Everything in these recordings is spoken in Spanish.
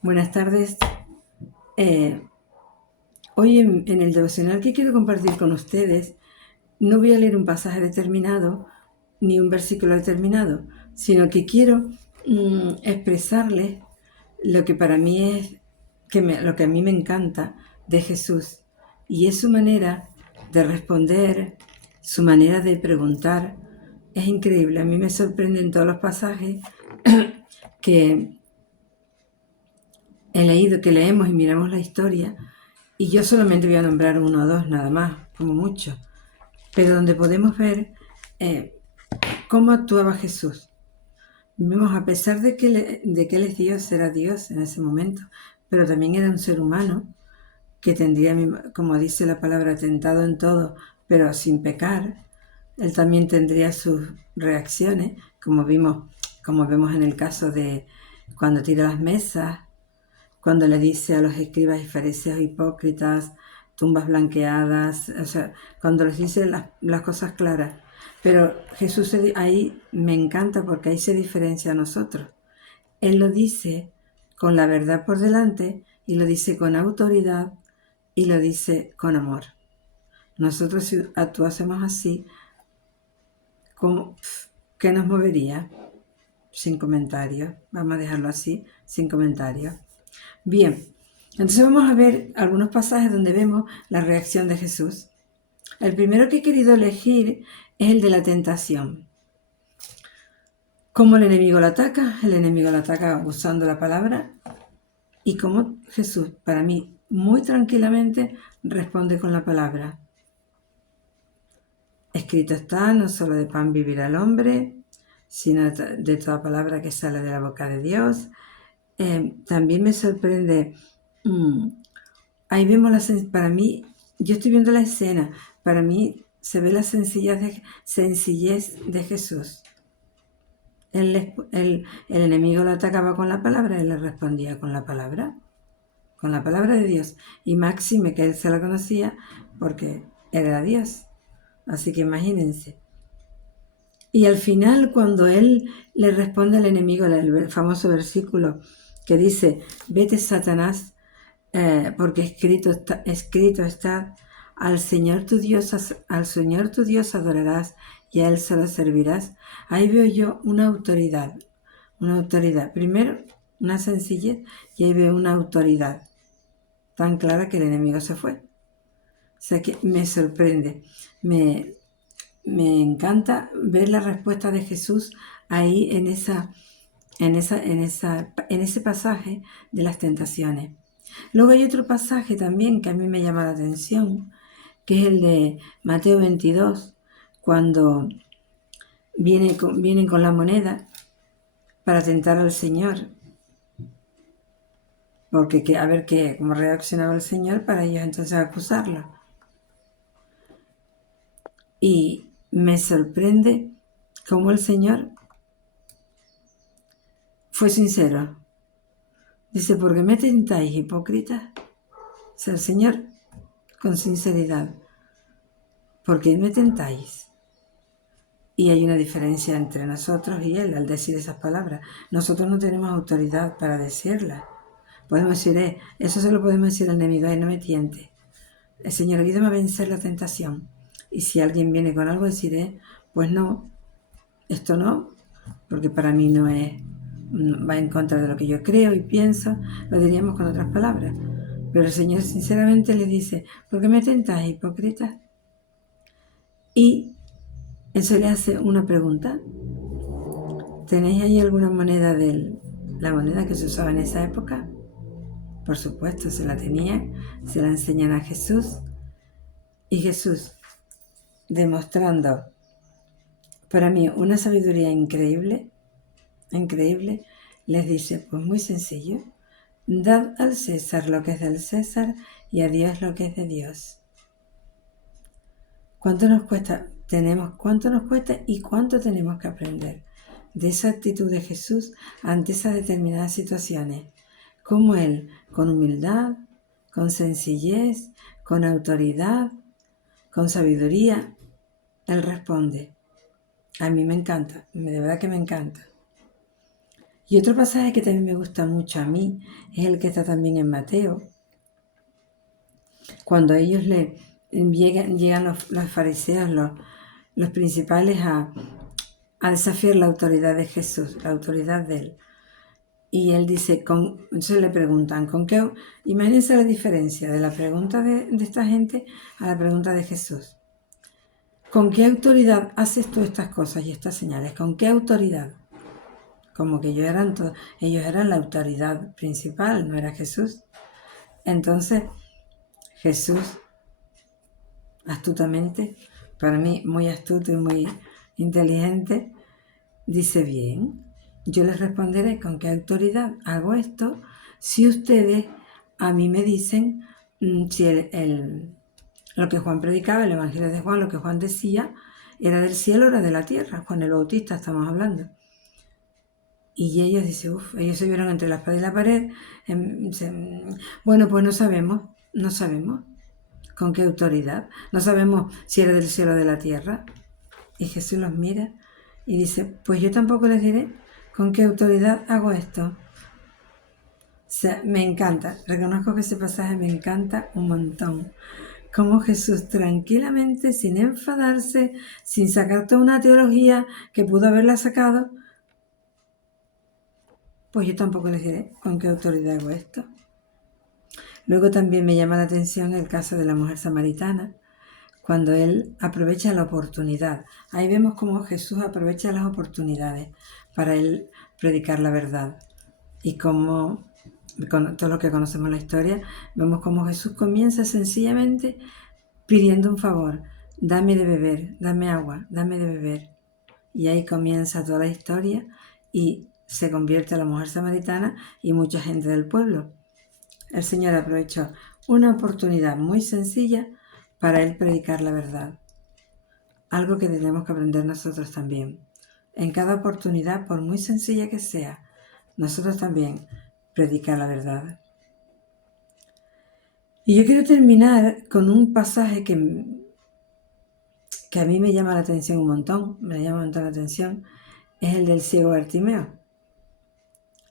Buenas tardes. Eh, Hoy en el devocional que quiero compartir con ustedes, no voy a leer un pasaje determinado ni un versículo determinado, sino que quiero expresarles lo que para mí es, lo que a mí me encanta de Jesús. Y es su manera de responder, su manera de preguntar. Es increíble. A mí me sorprenden todos los pasajes que he leído, que leemos y miramos la historia. Y yo solamente voy a nombrar uno o dos, nada más, como mucho, pero donde podemos ver cómo actuaba Jesús. Vemos, a pesar de que Él es Dios, era Dios en ese momento, pero también era un ser humano que tendría, como dice la palabra, tentado en todo, pero sin pecar. Él también tendría sus reacciones, como vemos en el caso de cuando tira las mesas, cuando le dice a los escribas y fariseos hipócritas, tumbas blanqueadas, o sea, cuando les dice las cosas claras. Pero Jesús ahí me encanta porque ahí se diferencia a nosotros. Él lo dice con la verdad por delante y lo dice con autoridad y lo dice con amor. Nosotros si actuásemos así, ¿qué nos movería? Sin comentarios. Vamos a dejarlo así, sin comentarios. Bien, entonces vamos a ver algunos pasajes donde vemos la reacción de Jesús. El primero que he querido elegir es el de la tentación. Cómo el enemigo lo ataca usando la palabra y cómo Jesús, para mí, muy tranquilamente responde con la palabra. Escrito está, no solo de pan vivirá el hombre, sino de toda palabra que sale de la boca de Dios. También me sorprende, ahí vemos para mí, yo estoy viendo la escena, para mí se ve la sencillez de Jesús. El enemigo lo atacaba con la palabra, él le respondía con la palabra de Dios. Y máxime que él se la conocía porque él era Dios. Así que imagínense. Y al final, cuando él le responde al enemigo, el famoso versículo que dice, vete Satanás, porque escrito está, al Señor tu Dios adorarás y a Él solo servirás. Ahí veo yo una autoridad. Primero, una sencillez, y ahí veo una autoridad tan clara que el enemigo se fue. O sea que me sorprende, me encanta ver la respuesta de Jesús ahí en ese pasaje de las tentaciones. Luego hay otro pasaje también que a mí me llama la atención, que es el de Mateo 22, cuando vienen con la moneda para tentar al Señor, porque a ver cómo reaccionaba el Señor para ellos entonces acusarlo. Y me sorprende cómo el Señor fue sincero. Dice, porque me tentáis, hipócritas. O sea, el Señor con sinceridad, ¿por qué me tentáis? Y hay una diferencia entre nosotros y Él al decir esas palabras. Nosotros no tenemos autoridad para decirlas. Podemos decir, eso se lo podemos decir al enemigo, no me tiente. El Señor, ayúdame a vencer la tentación. Y si alguien viene con algo, deciré, pues no, esto no, porque para mí no es, va en contra de lo que yo creo y pienso, lo diríamos con otras palabras. Pero el Señor sinceramente le dice, ¿por qué me tentáis, hipócrita? Y eso le hace una pregunta. ¿Tenéis ahí alguna moneda de la moneda que se usaba en esa época? Por supuesto, se la tenían, se la enseñan a Jesús. Y Jesús, demostrando para mí una sabiduría increíble, les dice, pues muy sencillo, dad al César lo que es del César y a Dios lo que es de Dios. ¿Cuánto nos cuesta? ¿Cuánto nos cuesta y cuánto tenemos que aprender de esa actitud de Jesús ante esas determinadas situaciones? Cómo Él, con humildad, con sencillez, con autoridad, con sabiduría, Él responde. A mí me encanta, de verdad que me encanta. Y otro pasaje que también me gusta mucho a mí es el que está también en Mateo, cuando ellos llegan los fariseos, los principales, a desafiar la autoridad de Jesús, la autoridad de él. Y él dice, entonces le preguntan, imagínense la diferencia de la pregunta de esta gente a la pregunta de Jesús. ¿Con qué autoridad haces tú estas cosas y estas señales? ¿Con qué autoridad? Como que ellos eran la autoridad principal, no era Jesús. Entonces, Jesús, astutamente, para mí muy astuto y muy inteligente, dice, bien, yo les responderé con qué autoridad hago esto si ustedes a mí me dicen si lo que Juan predicaba, el Evangelio de Juan, lo que Juan decía, era del cielo o era de la tierra. Juan el Bautista estamos hablando. Y ellos dicen, ellos se vieron entre la espada y la pared. Bueno, pues no sabemos con qué autoridad. No sabemos si era del cielo o de la tierra. Y Jesús los mira y dice, pues yo tampoco les diré con qué autoridad hago esto. O sea, me encanta, reconozco que ese pasaje me encanta un montón. Como Jesús tranquilamente, sin enfadarse, sin sacar toda una teología que pudo haberla sacado, pues yo tampoco les diré con qué autoridad hago esto. Luego también me llama la atención el caso de la mujer samaritana, cuando él aprovecha la oportunidad. Ahí vemos cómo Jesús aprovecha las oportunidades para él predicar la verdad. Y como con todo lo que conocemos la historia, vemos cómo Jesús comienza sencillamente pidiendo un favor. Dame de beber, dame agua, dame de beber. Y ahí comienza toda la historia y se convierte la mujer samaritana y mucha gente del pueblo. El Señor aprovechó una oportunidad muy sencilla para él predicar la verdad. Algo que tenemos que aprender nosotros también. En cada oportunidad, por muy sencilla que sea, nosotros también predicar la verdad. Y yo quiero terminar con un pasaje que a mí me llama la atención un montón, la atención, es el del ciego Bartimeo.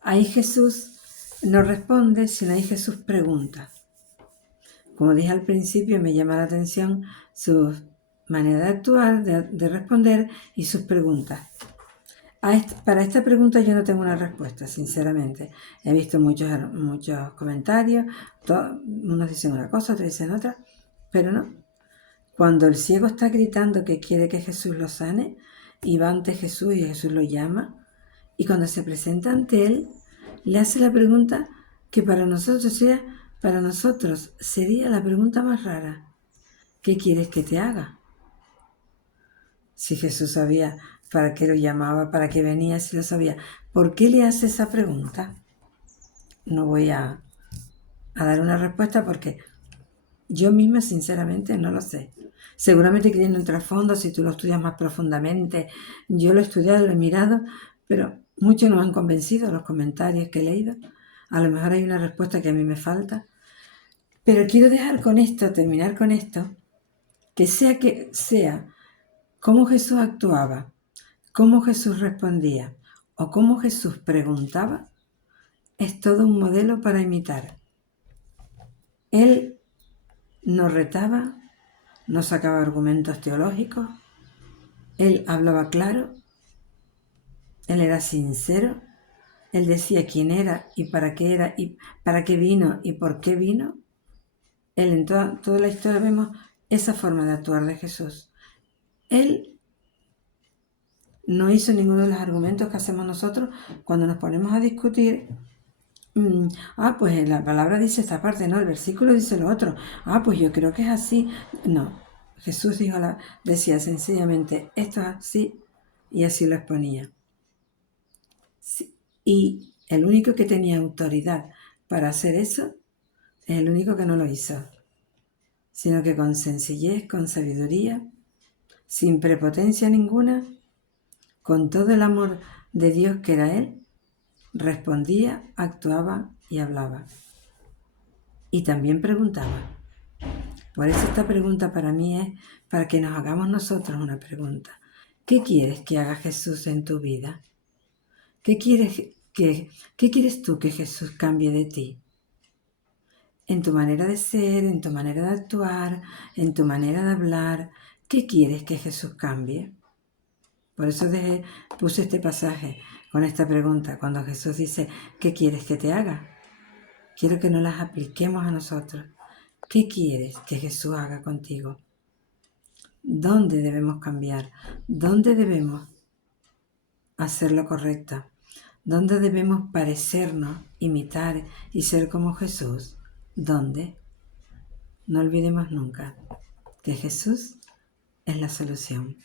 Ahí Jesús no responde, sino ahí Jesús pregunta. Como dije al principio, me llama la atención su manera de actuar, de responder y sus preguntas. Para esta pregunta yo no tengo una respuesta, sinceramente. He visto muchos comentarios, unos dicen una cosa, otros dicen otra, pero no. Cuando el ciego está gritando que quiere que Jesús lo sane, y va ante Jesús y Jesús lo llama, y cuando se presenta ante él, le hace la pregunta que para nosotros sería la pregunta más rara. ¿Qué quieres que te haga? Si Jesús sabía para qué lo llamaba, para qué venía, si lo sabía, ¿por qué le hace esa pregunta? No voy a dar una respuesta porque yo misma sinceramente no lo sé. Seguramente que tiene un trasfondo si tú lo estudias más profundamente. Yo lo he estudiado, lo he mirado, pero muchos no me han convencido los comentarios que he leído. A lo mejor hay una respuesta que a mí me falta. Pero quiero terminar con esto, que sea cómo Jesús actuaba, cómo Jesús respondía o cómo Jesús preguntaba, es todo un modelo para imitar. Él nos retaba, nos sacaba argumentos teológicos, él hablaba claro, él era sincero, él decía quién era y para qué vino y por qué vino. Él en toda la historia vemos esa forma de actuar de Jesús. Él no hizo ninguno de los argumentos que hacemos nosotros cuando nos ponemos a discutir. Pues la palabra dice esta parte, no, el versículo dice lo otro. Pues yo creo que es así. No, Jesús decía sencillamente, esto es así, y así lo exponía. Sí, y el único que tenía autoridad para hacer eso es el único que no lo hizo, sino que con sencillez, con sabiduría, sin prepotencia ninguna, con todo el amor de Dios que era Él, respondía, actuaba y hablaba. Y también preguntaba. Por eso esta pregunta para mí es para que nos hagamos nosotros una pregunta. ¿Qué quieres que haga Jesús en tu vida? ¿Qué quieres ¿Qué quieres tú que Jesús cambie de ti? En tu manera de ser, en tu manera de actuar, en tu manera de hablar. ¿Qué quieres que Jesús cambie? Por eso puse este pasaje con esta pregunta. Cuando Jesús dice, ¿qué quieres que te haga? Quiero que nos las apliquemos a nosotros. ¿Qué quieres que Jesús haga contigo? ¿Dónde debemos cambiar? ¿Dónde debemos hacer lo correcto? ¿Dónde debemos parecernos, imitar y ser como Jesús? ¿Dónde? No olvidemos nunca que Jesús es la solución.